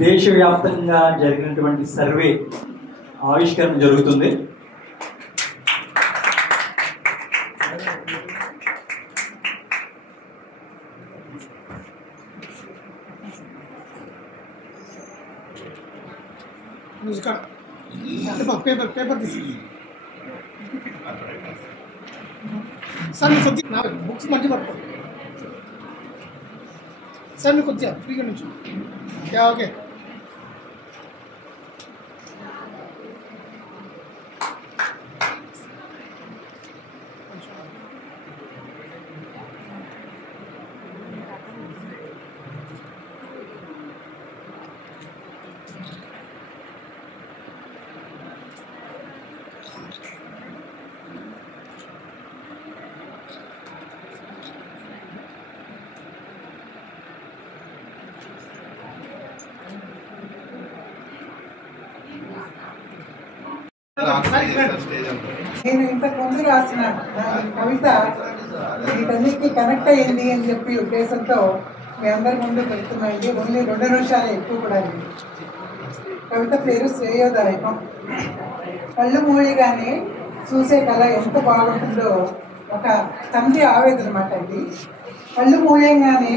దేశవ్యాప్తంగా జరిగినటువంటి సర్వే ఆవిష్కరణ జరుగుతుంది. పేపర్ తీసుకుంది సార్. మీకు కొద్దిగా బుక్స్ మంచి పట్టుకో సార్. మీకు కొద్దిగా ఫ్రీగా నుంచి ఓకే. నేను ఇంతకు ముందు రాసిన కవిత వీటన్నిటికీ కనెక్ట్ అయ్యింది అని చెప్పి ఉద్దేశంతో మీ అందరి ముందు పెడుతున్నాయండి. ఓన్లీ 2 నిమిషాలు ఎక్కువ కూడా. కవిత పేరు శ్రేయోదాయకం. కళ్ళు మూయగానే చూసే కళ ఎంత బాగుంటుందో ఒక తండ్రి ఆవేదన అన్నమాట ఇది. కళ్ళు మూయంగానే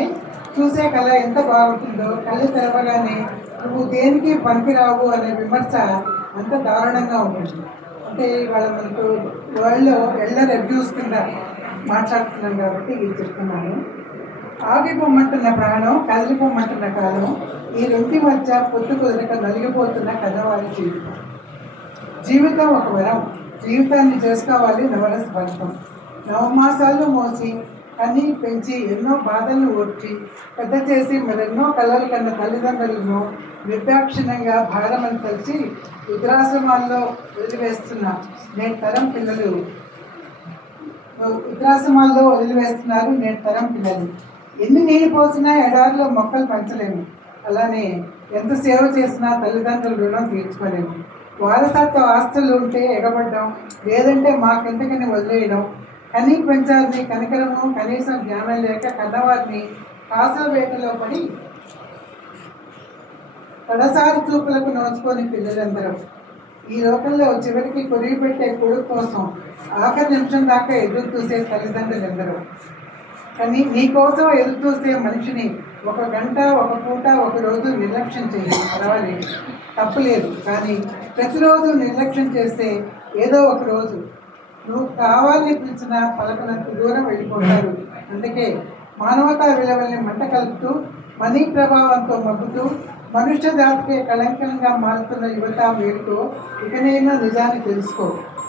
చూసే కళ ఎంత బాగుంటుందో, కళ్ళు తెరవగానే నువ్వు దేనికి పనికిరావు అనే విమర్శ అంత దారుణంగా ఉంటుంది. అంటే ఇవాళ మనకు వరల్డ్లో ఎల్డర్ అబ్యూస్ కింద మాట్లాడుతున్నాం కాబట్టి ఇది చెప్తున్నాను. ఆగిపోమంటున్న ప్రాణం, కదిలిపోమంటున్న కాలం, ఈ రెంటి మధ్య పొత్తు కుదరక నలిగిపోతున్న కథవారి జీవితం. జీవితం ఒక వరం, జీవితాన్ని చేసుకోవాలి నవరస భరితం. 9 మాసాలు మోసి కన్నీ పెంచి ఎన్నో బాధలను ఓర్చి పెద్ద చేసి మరెన్నో కళలు కన్న తల్లిదండ్రులను నిర్దాక్షిణ్యంగా భారమని తలిచి వృద్ధాశ్రమాల్లో వదిలివేస్తున్న నేటి తరం పిల్లలు ఎన్ని నీళ్ళు పోసినా ఎడారిలో మొక్కలు పెంచలేము. అలానే ఎంత సేవ చేసినా తల్లిదండ్రుల రుణం తీర్చుకోలేము. వారసత్వ ఆస్తులు ఉంటే ఎగబడ్డం, లేదంటే మాకెంతకని వదిలేయడం. కనీ పెంచాలని కనికరము కనీసం జ్ఞానం లేక కన్నవారిని కాసల వేటలో పడి కడసారి చూపులకు నోచుకొని పిల్లలందరూ ఈ లోకంలో చివరికి కొరిగి పెట్టే కొడుకు కోసం ఆఖరి నిమిషం దాకా ఎదురు చూసే తల్లిదండ్రులందరూ. కానీ నీకోసం ఎదురు చూసే మనిషిని 1 గంట, 1 పూట, 1 రోజు నిర్లక్ష్యం చేయాలి, పర్వాలేదు, తప్పులేదు. కానీ ప్రతిరోజు నిర్లక్ష్యం చేస్తే ఏదో ఒక రోజు నువ్వు కావాలని పిలిచిన పలకనంత దూరం వెళ్ళిపోతారు. అందుకే మానవతా విలువల్ని మంట కలుపుతూ మనీ ప్రభావంతో మగ్గుతూ మనుష్య జాతికే కళంకంగా మారుతున్న యువత మేలుకో. ఇకనైనా నిజాన్ని తెలుసుకో,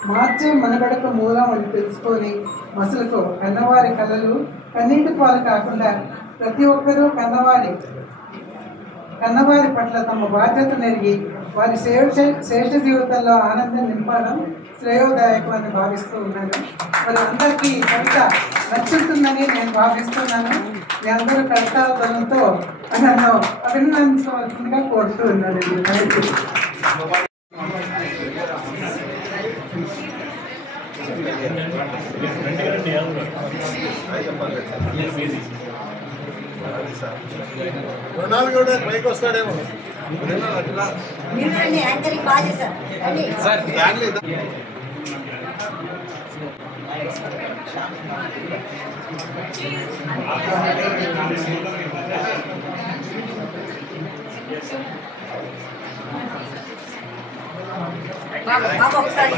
మార్చే మనగడకు మూలం అని తెలుసుకొని మసలుకో. కన్నవారి కళలు కన్నీటి పాలు కాకుండా ప్రతి ఒక్కరూ కన్నవారి పట్ల తమ బాధ్యత నెరిగి వారి శేష జీవితంలో ఆనందం నింపడం శ్రేయోదాయకం అని భావిస్తూ ఉన్నాను. మరి అందరికీ కవిత నచ్చుతుందని నేను భావిస్తున్నాను. మీ అందరూ కవితాలతో నన్ను అభినందించవలసిందిగా కోరుతూ ఉన్నాను. రొనాల్డ్ కూడా పైకి వస్తాడేమో సార్. ఒకసారి